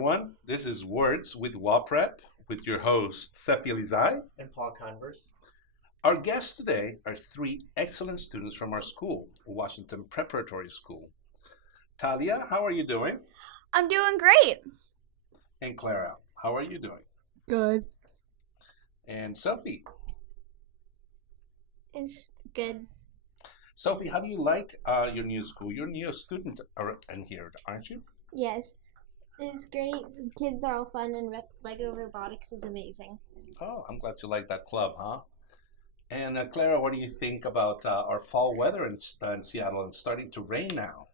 everyone. This is Words with WaPrep with your hosts, Eunice and Paul Converse. Our guests today are three excellent students from our school, Washington Preparatory School. Talia, how are you doing? I'm doing great. And Clara, how are you doing? Good. And Sophie? It's good. Sophie, how do you like your new school? You're a new student in here, aren't you? Yes. It's great. The kids are all fun, and Lego robotics is amazing. Oh, I'm glad you like that club, huh? And Clara, what do you think about our fall weather in Seattle? It's starting to rain now.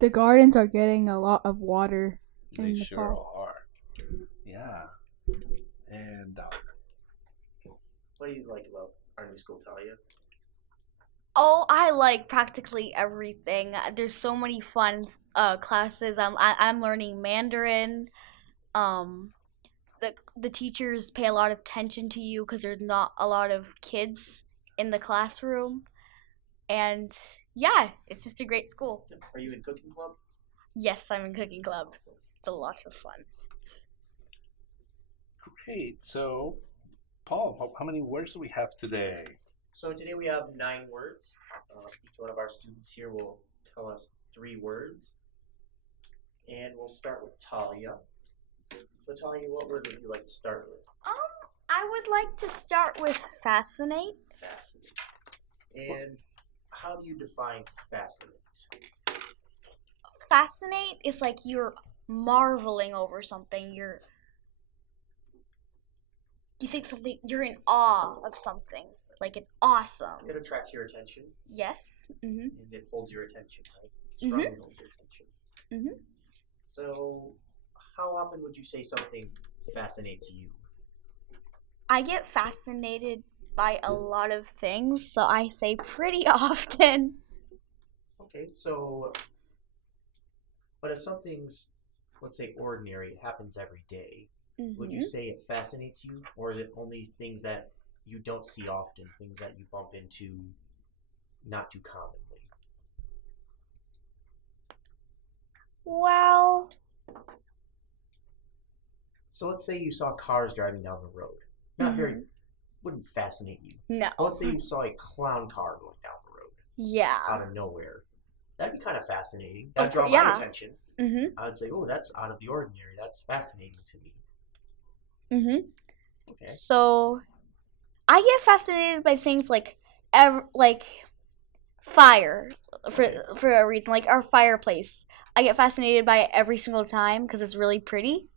The gardens are getting a lot of water. They sure are. Yeah. And what do you like about our new school, Talia? Oh, I like practically everything. There's so many fun classes. I'm learning Mandarin. The teachers pay a lot of attention to you because there's not a lot of kids in the classroom. And yeah, it's just a great school. Are you in cooking club? Yes, I'm in cooking club. It's a lot of fun. Great. So, Paul, how many words do we have today? So today we have 9 words. Each one of our students here will tell us 3 words. And we'll start with Talia. So Talia, what word would you like to start with? I would like to start with fascinate. Fascinate. And how do you define fascinate? Fascinate is like you're marveling over something. You think something, you're in awe of something. Like it's awesome. It attracts your attention. Yes. Mm-hmm. And it holds your attention, right? Strongly holds your attention. Mm-hmm. So, how often would you say something fascinates you? I get fascinated by a lot of things, so I say pretty often. Okay, so, but if something's, let's say, ordinary, it happens every day, would you say it fascinates you? Or is it only things that you don't see often, things that you bump into not too commonly? Well, so let's say you saw cars driving down the road. Not very, wouldn't fascinate you. No. But let's say you saw a clown car going down the road. Yeah. Out of nowhere. That'd be kind of fascinating. That'd draw my attention. I would say, oh, that's out of the ordinary. That's fascinating to me. Okay. So, I get fascinated by things like fire for a reason, like our fireplace. I get fascinated by it every single time because it's really pretty.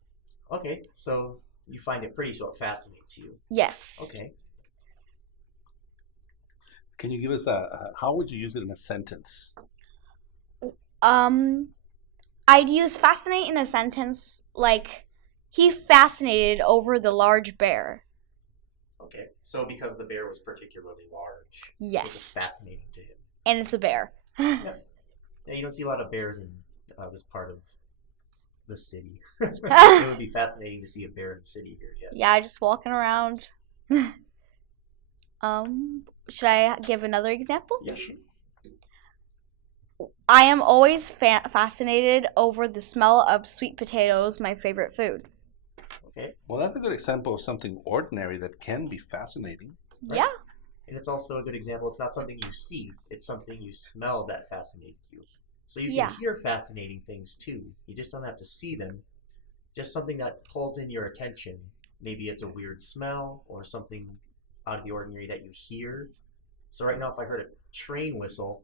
Okay, so you find it pretty, so it fascinates you. Yes. Okay. Can you give us how would you use it in a sentence? I'd use fascinate in a sentence like, he fascinated over the large bear. Okay, so because the bear was particularly large. Yes. It was fascinating to him. And it's a bear. Yeah, you don't see a lot of bears in this part of the city. So it would be fascinating to see a bear in the city here. Yes. Yeah, just walking around. Should I give another example? Yeah, sure. I am always fascinated over the smell of sweet potatoes, my favorite food. Okay. Well, that's a good example of something ordinary that can be fascinating. Right? Yeah. And it's also a good example. It's not something you see. It's something you smell that fascinates you. So you can hear fascinating things too. You just don't have to see them. Just something that pulls in your attention. Maybe it's a weird smell or something out of the ordinary that you hear. So right now, if I heard a train whistle,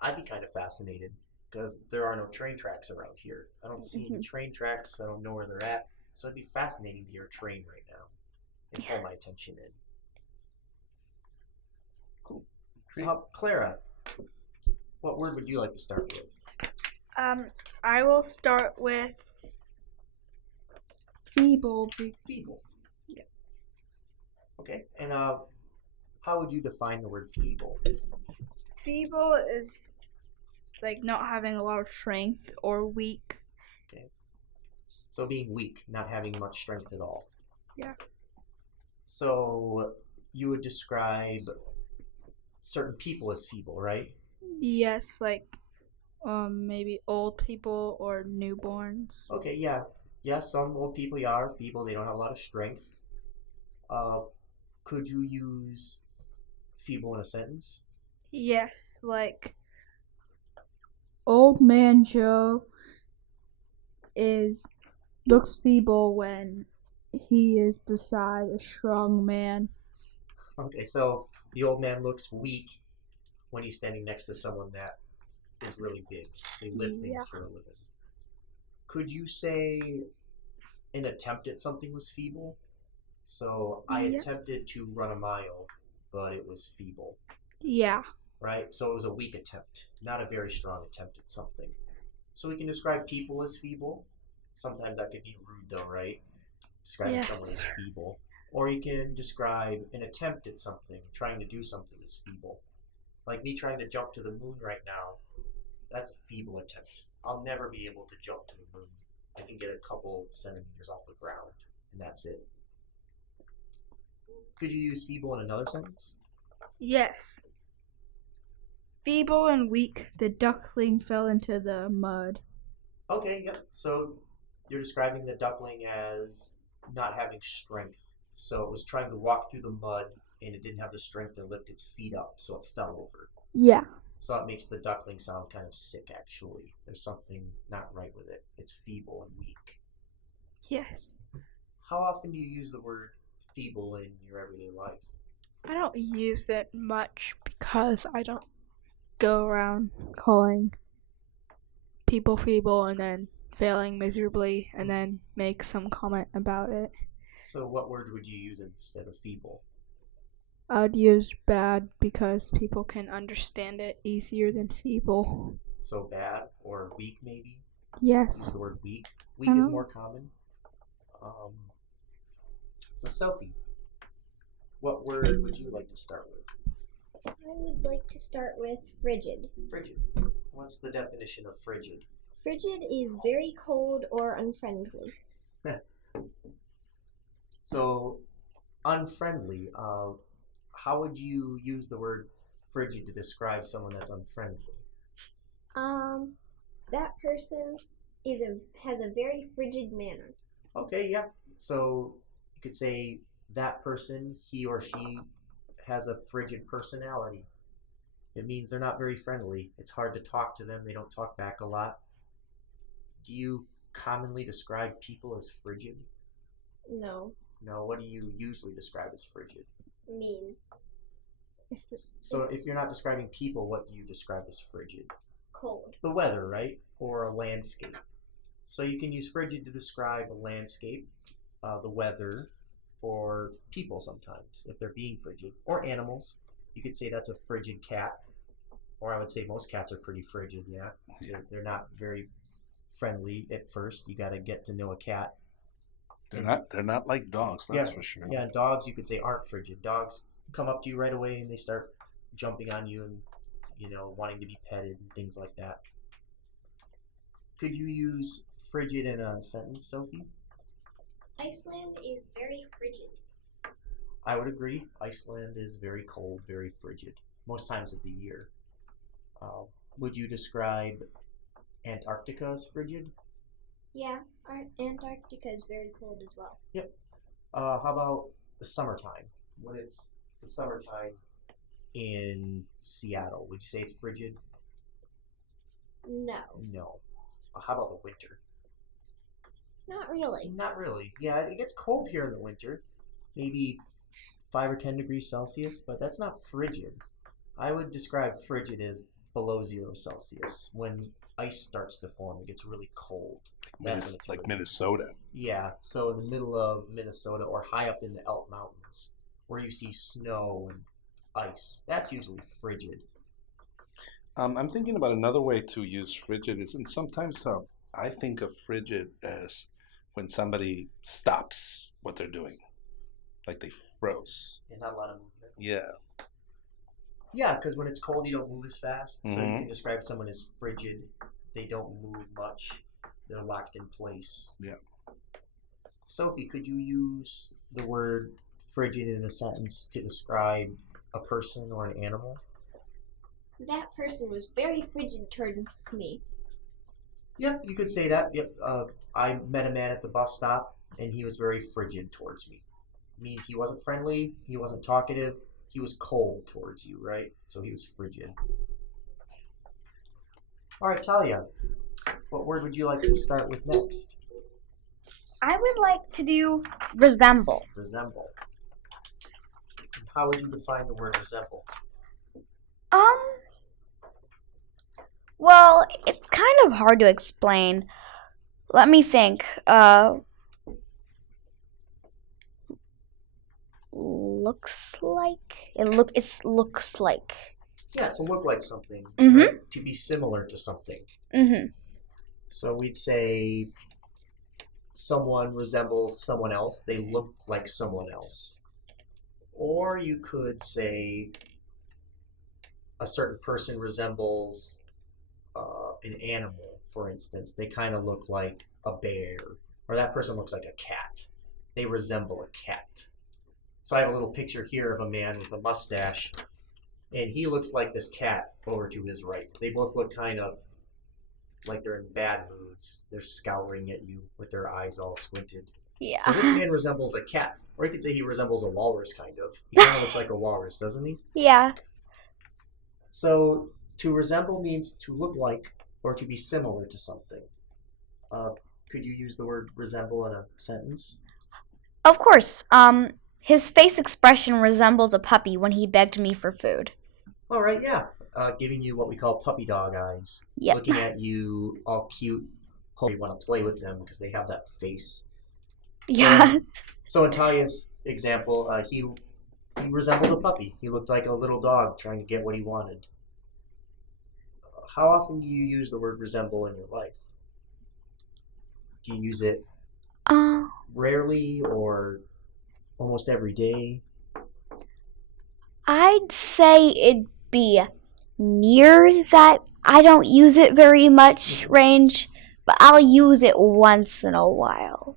I'd be kind of fascinated because there are no train tracks around here. I don't see any train tracks. I don't know where they're at. So it'd be fascinating to hear a train right now and pull my attention in. Cool. So, Clara, what word would you like to start with? I will start with feeble. Feeble. Yeah. Okay. And how would you define the word feeble? Feeble is like not having a lot of strength or weak. Okay. So being weak, not having much strength at all. Yeah. So you would describe certain people as feeble, right? Yes, like maybe old people or newborns. Okay, yeah. Yeah, some old people are feeble. They don't have a lot of strength. Could you use feeble in a sentence? Yes, like old man Joe looks feeble when he is beside a strong man. Okay, so the old man looks weak when he's standing next to someone that is really big. They lift things for a living. Could you say an attempt at something was feeble? So I attempted to run a mile, but it was feeble. Yeah. Right? So it was a weak attempt, not a very strong attempt at something. So we can describe people as feeble. Sometimes that could be rude though, right? Describing someone as feeble. Or you can describe an attempt at something, trying to do something as feeble. Like me trying to jump to the moon right now, that's a feeble attempt. I'll never be able to jump to the moon. I can get a couple centimeters off the ground, and that's it. Could you use feeble in another sentence? Yes. Feeble and weak, the duckling fell into the mud. Okay, yep. So you're describing the duckling as not having strength. So it was trying to walk through the mud, and it didn't have the strength to lift its feet up, so it fell over. Yeah. So it makes the duckling sound kind of sick, actually. There's something not right with it. It's feeble and weak. Yes. How often do you use the word feeble in your everyday life? I don't use it much because I don't go around calling people feeble and then failing miserably and then make some comment about it. So what word would you use instead of feeble? I'd use bad because people can understand it easier than feeble. So bad or weak maybe? Yes. Use the word weak. Weak is more common. So Sophie, what word would you like to start with? I would like to start with frigid. Frigid. What's the definition of frigid? Frigid is very cold or unfriendly. So unfriendly, how would you use the word frigid to describe someone that's unfriendly? That person has a very frigid manner. Okay, yeah. So you could say that person, he or she, has a frigid personality. It means they're not very friendly. It's hard to talk to them. They don't talk back a lot. Do you commonly describe people as frigid? No. No, what do you usually describe as frigid? Mean. So if you're not describing people, what do you describe as frigid? Cold. The weather, right? Or a landscape. So you can use frigid to describe a landscape, the weather, or people sometimes, if they're being frigid. Or animals. You could say that's a frigid cat. Or I would say most cats are pretty frigid, yeah. They're not very friendly at first. You got to get to know a cat. They're not like dogs, that's for sure. Yeah, dogs you could say aren't frigid. Dogs come up to you right away and they start jumping on you and, you know, wanting to be petted and things like that. Could you use frigid in a sentence, Sophie? Iceland is very frigid. I would agree. Iceland is very cold, very frigid, most times of the year. Would you describe Antarctica as frigid? Yeah, Antarctica is very cold as well. Yep. How about the summertime? When it's the summertime in Seattle, would you say it's frigid? No. No. How about the winter? Not really. Not really. Yeah, it gets cold here in the winter. Maybe 5 or 10 degrees Celsius, but that's not frigid. I would describe frigid as below 0 Celsius. When ice starts to form, it gets really cold. That's when it's like frigid. Minnesota. Yeah, so in the middle of Minnesota or high up in the Alp Mountains, where you see snow and ice, that's usually frigid. I'm thinking about another way to use frigid. And sometimes I think of frigid as when somebody stops what they're doing, like they froze. And not a lot of movement. Yeah. Yeah, because when it's cold, you don't move as fast. So you can describe someone as frigid. They don't move much. They're locked in place. Yeah. Sophie, could you use the word frigid in a sentence to describe a person or an animal? That person was very frigid towards me. Yep, you could say that. Yep. I met a man at the bus stop, and he was very frigid towards me. It means he wasn't friendly, he wasn't talkative, he was cold towards you, right? So he was frigid. All right, Talia, what word would you like to start with next? I would like to do resemble. Resemble. How would you define the word resemble? Well, it's kind of hard to explain. Let me think. Looks like it looks like. Yeah, to look like something. Mm-hmm. Right? To be similar to something. Mm-hmm. So we'd say someone resembles someone else. They look like someone else. Or you could say a certain person resembles an animal, for instance. They kind of look like a bear. Or that person looks like a cat. They resemble a cat. So I have a little picture here of a man with a mustache, and he looks like this cat over to his right. They both look kind of like they're in bad moods. They're scowling at you with their eyes all squinted. Yeah. So this man resembles a cat. Or you could say he resembles a walrus, kind of. He kind of looks like a walrus, doesn't he? Yeah. So to resemble means to look like or to be similar to something. Could you use the word resemble in a sentence? Of course. His face expression resembles a puppy when he begged me for food. All right, yeah. Giving you what we call puppy dog eyes. Yep. Looking at you all cute. Hope you want to play with them because they have that face. Yeah. So in Talia's example, he resembled a puppy. He looked like a little dog trying to get what he wanted. How often do you use the word resemble in your life? Do you use it rarely or almost every day? I'd say it'd be near that. I don't use it very much range, but I'll use it once in a while.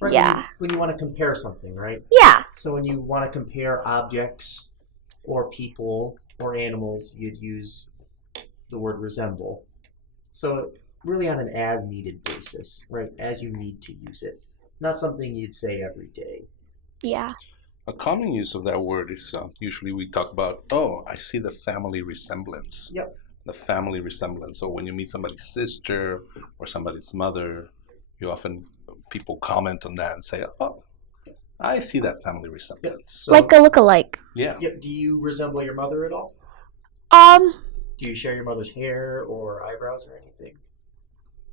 Right, Yeah. When you want to compare something, right? Yeah. So when you want to compare objects or people or animals, you'd use the word resemble. So really on an as-needed basis, right? As you need to use it. Not something you'd say every day. Yeah. A common use of that word is usually we talk about, oh, I see the family resemblance. Yep. The family resemblance. So when you meet somebody's sister or somebody's mother, people comment on that and say, oh, I see that family resemblance. So, Like a look-alike. Yeah. Yep. Do you resemble your mother at all? Do you share your mother's hair or eyebrows or anything?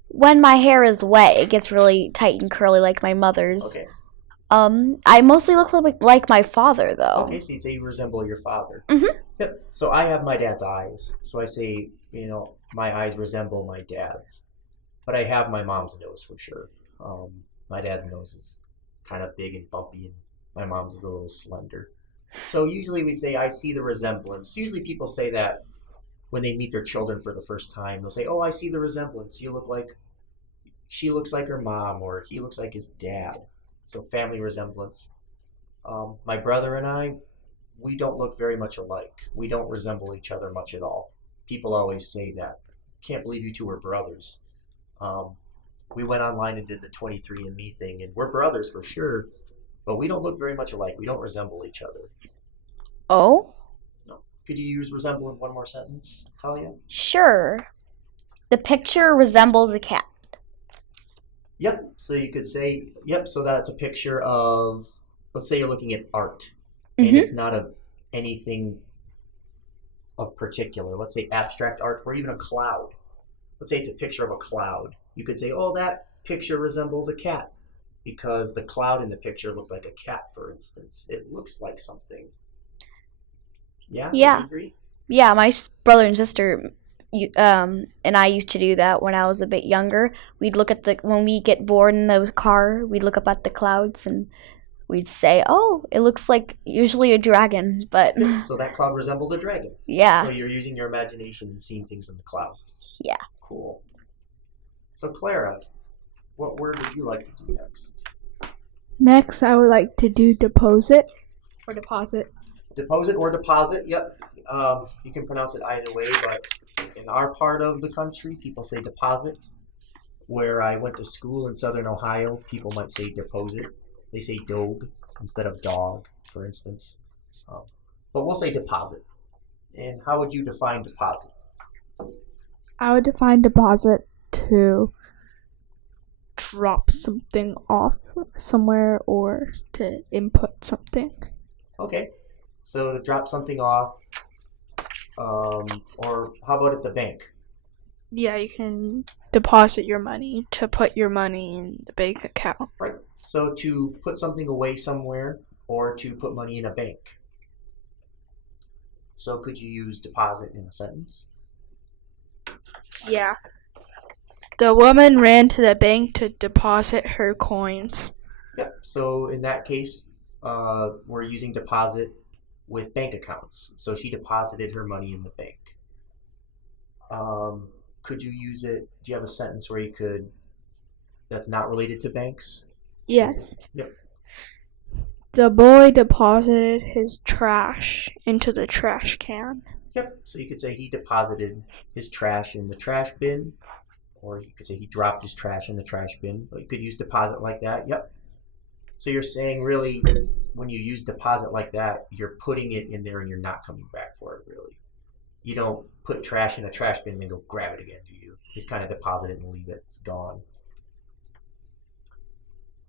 When my hair is wet, it gets really tight and curly like my mother's. Okay. I mostly look like my father, though. Okay, so you'd say you resemble your father. Mm-hmm. Yep. So I have my dad's eyes. So I say, my eyes resemble my dad's. But I have my mom's nose for sure. My dad's nose is kind of big and bumpy, and my mom's is a little slender. So usually we'd say, I see the resemblance. Usually people say that when they meet their children for the first time. They'll say, oh, I see the resemblance. She looks like her mom, or he looks like his dad. So family resemblance. My brother and I, we don't look very much alike. We don't resemble each other much at all. People always say that. Can't believe you two are brothers. We went online and did the 23andMe thing, and we're brothers for sure, but we don't look very much alike. We don't resemble each other. Oh? No. Could you use resemble in one more sentence, Talia? Sure. The picture resembles a cat. Yep. So you could say, yep, so that's a picture of, let's say you're looking at art, and it's not anything of particular. Let's say abstract art or even a cloud. Let's say it's a picture of a cloud. You could say, oh, that picture resembles a cat because the cloud in the picture looked like a cat, for instance. It looks like something. Yeah? Yeah. Do you agree? Yeah, my brother and sister and I used to do that when I was a bit younger. We'd look at when we get bored in the car, we'd look up at the clouds and we'd say, oh, it looks like usually a dragon, but... So that cloud resembles a dragon. Yeah. So you're using your imagination and seeing things in the clouds. Yeah. Cool. So Clara, what word would you like to do next? Next, I would like to do deposit or deposit. Deposit or deposit, yep. You can pronounce it either way, but in our part of the country, people say deposit. Where I went to school in Southern Ohio, people might say deposit. They say dog instead of dog, for instance. But we'll say deposit. And how would you define deposit? I would define deposit to drop something off somewhere or to input something. Okay, so to drop something off, or how about at the bank? Yeah, you can deposit your money to put your money in the bank account. Right, so to put something away somewhere or to put money in a bank. So could you use deposit in a sentence? Yeah. The woman ran to the bank to deposit her coins. Yep, so in that case, we're using deposit with bank accounts. So she deposited her money in the bank. Could you use it? Do you have a sentence where you could, that's not related to banks? Yes. Yep. The boy deposited his trash into the trash can. Yep, so you could say he deposited his trash in the trash bin, or you could say he dropped his trash in the trash bin, but you could use deposit like that. Yep. So you're saying really, when you use deposit like that, you're putting it in there and you're not coming back for it, really. You don't put trash in a trash bin and then go grab it again, do you? Just kind of deposit it and leave it. It's gone.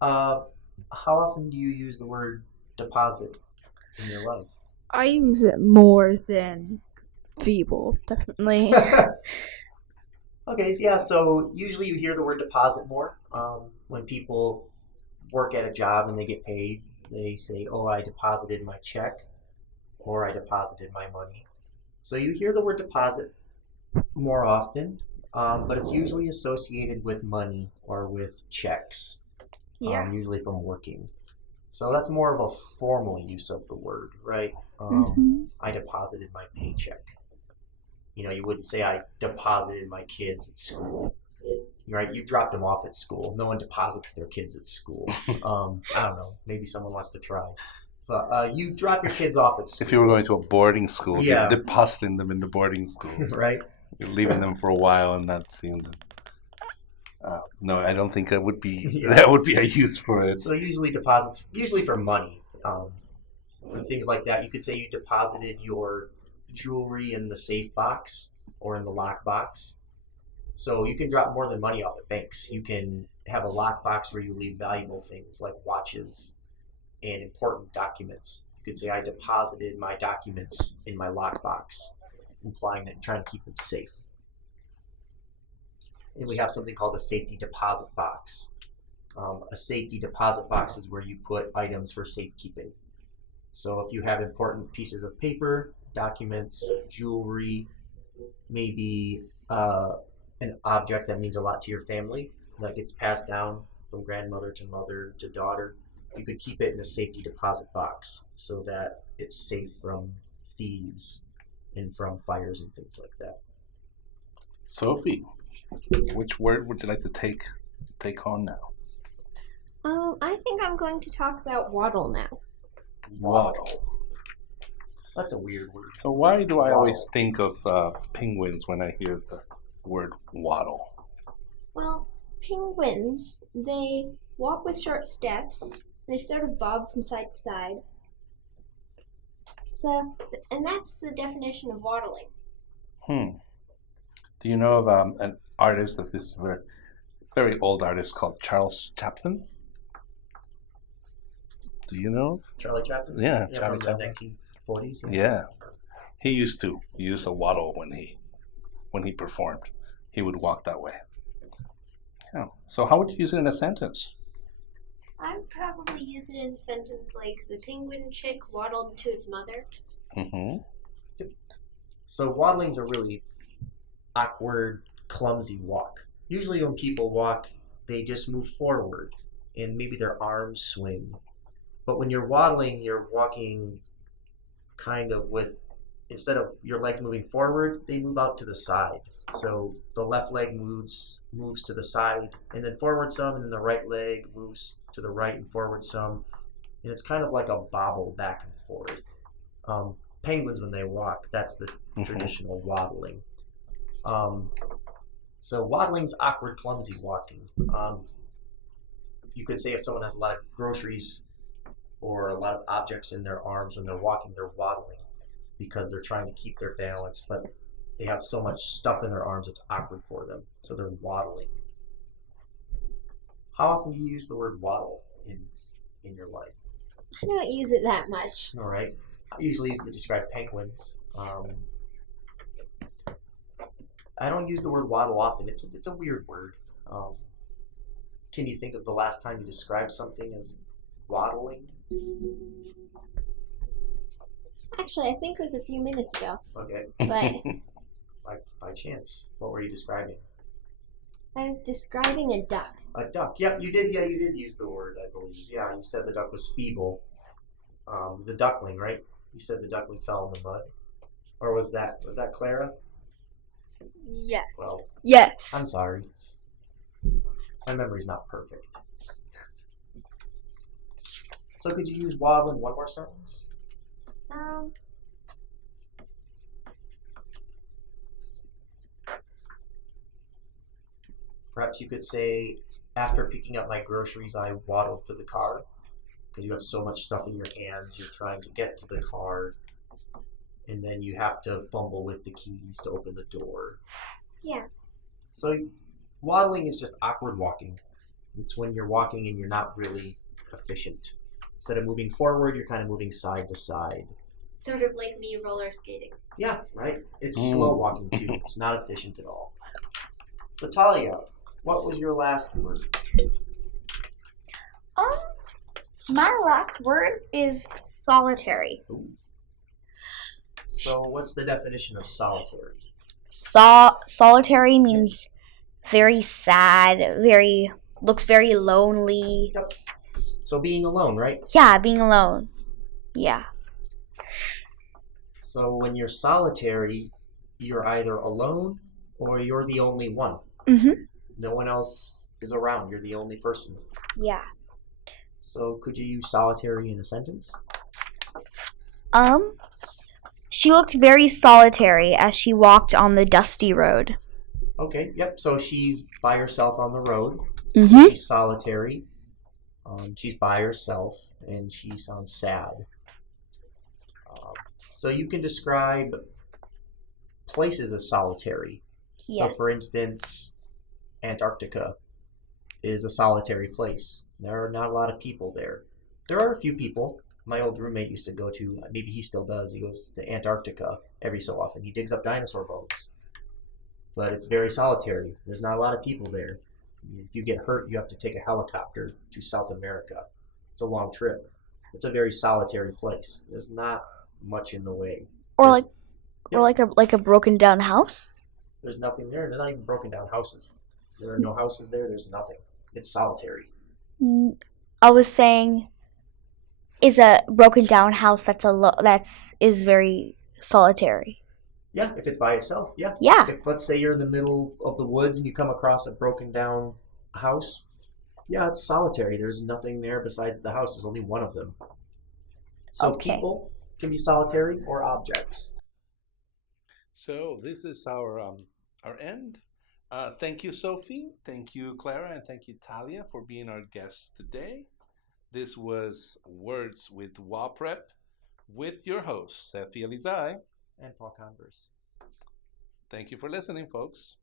How often do you use the word deposit in your life? I use it more than Feeble, definitely. Okay, yeah, so usually you hear the word deposit more. When people work at a job and they get paid, they say, oh, I deposited my check, or I deposited my money. So you hear the word deposit more often, but it's usually associated with money or with checks, usually from working. So that's more of a formal use of the word, right? I deposited my paycheck. You know, you wouldn't say I deposited my kids at school, right? You dropped them off at school. No one deposits their kids at school. I don't know. Maybe someone wants to try. But you drop your kids off at school. If you were going to a boarding school, you're depositing them in the boarding school. Right. You're leaving them for a while and not seeing them. No, I don't think that would be that would be a use for it. So usually deposits, usually for money, for things like that. You could say you deposited your jewelry in the safe box or in the lock box. So you can drop more than money off at banks. You can have a lock box where you leave valuable things like watches and important documents. You could say I deposited my documents in my lock box, implying that you're trying to keep them safe. And we have something called a safety deposit box. A safety deposit box is where you put items for safekeeping. So if you have important pieces of paper, documents, jewelry, maybe an object that means a lot to your family that gets passed down from grandmother to mother to daughter, you could keep it in a safety deposit box so that it's safe from thieves and from fires and things like that. Sophie, which word would you like to take on now? I think I'm going to talk about Waddle now. Waddle. That's a weird word. So why do I always think of penguins when I hear the word waddle? Well, penguins, they walk with short steps. They sort of bob from side to side. So, and that's the definition of waddling. Do you know of an artist of this very old artist called Charles Chaplin? Do you know? Charlie Chaplin? Yeah, Charlie Chaplin. From the 1940s. Yeah, he used to use a waddle when he performed. He would walk that way. Yeah. So how would you use it in a sentence? I would probably use it in a sentence like, the penguin chick waddled to its mother. So waddling's a really awkward, clumsy walk. Usually when people walk, they just move forward and maybe their arms swing. But when you're waddling, you're walking kind of with, instead of your legs moving forward, they move out to the side. So the left leg moves to the side and then forward some, and then the right leg moves to the right and forward some. And it's kind of like a bobble back and forth. Penguins, when they walk, that's the traditional waddling. So waddling's awkward, clumsy walking. You could say if someone has a lot of groceries or a lot of objects in their arms when they're walking, they're waddling because they're trying to keep their balance, but they have so much stuff in their arms it's awkward for them, so they're waddling. How often do you use the word waddle in your life? I don't use it that much. All right. I usually use it to describe penguins. I don't use the word waddle often. It's a weird word. Can you think of the last time you described something as waddling? Actually, I think it was a few minutes ago. Okay. But by chance, what were you describing? I was describing a duck. A duck. Yep, you did. Yeah, you did use the word, I believe. Yeah, you said the duck was feeble. The duckling, right? You said the duckling fell in the mud. Or was that Clara? Yes. Well, Yes. I'm sorry. My memory's not perfect. So could you use waddle in one more sentence? Perhaps you could say, after picking up my groceries, I waddled to the car. Because you have so much stuff in your hands, you're trying to get to the car. And then you have to fumble with the keys to open the door. Yeah. So waddling is just awkward walking. It's when you're walking and you're not really efficient. Instead of moving forward, you're kind of moving side to side. Sort of like me roller skating. Yeah, right? It's slow walking too. It's not efficient at all. So Talia, what was your last word? My last word is solitary. Ooh. So what's the definition of solitary? Solitary means very sad, looks very lonely. Yep. So being alone, right? Yeah, being alone. Yeah. So when you're solitary, you're either alone or you're the only one. Mhm. No one else is around. You're the only person. Yeah. So could you use solitary in a sentence? She looked very solitary as she walked on the dusty road. Okay, yep. So she's by herself on the road. Mhm. She's solitary. She's by herself, and she sounds sad. So you can describe places as solitary. Yes. So for instance, Antarctica is a solitary place. There are not a lot of people there. There are a few people. My old roommate used to go to, maybe he still does, he goes to Antarctica every so often. He digs up dinosaur bones. But it's very solitary. There's not a lot of people there. If you get hurt, you have to take a helicopter to South America. It's a long trip. It's a very solitary place. There's not much in the way. Or There's- like a broken down house. There's nothing there. They're not even broken down houses. There are no houses there. There's nothing. It's solitary. I was saying, is a broken down house is very solitary. Yeah, if it's by itself, yeah. Yeah. If let's say you're in the middle of the woods and you come across a broken down house, yeah, it's solitary. There's nothing there besides the house. There's only one of them. So Okay. people can be solitary or objects. So this is our end. Thank you, Sophie. Thank you, Clara, and thank you, Talia, for being our guests today. This was Words with WaPrep with your hosts, Sophie Elizai. And Paul Converse. Thank you for listening, folks.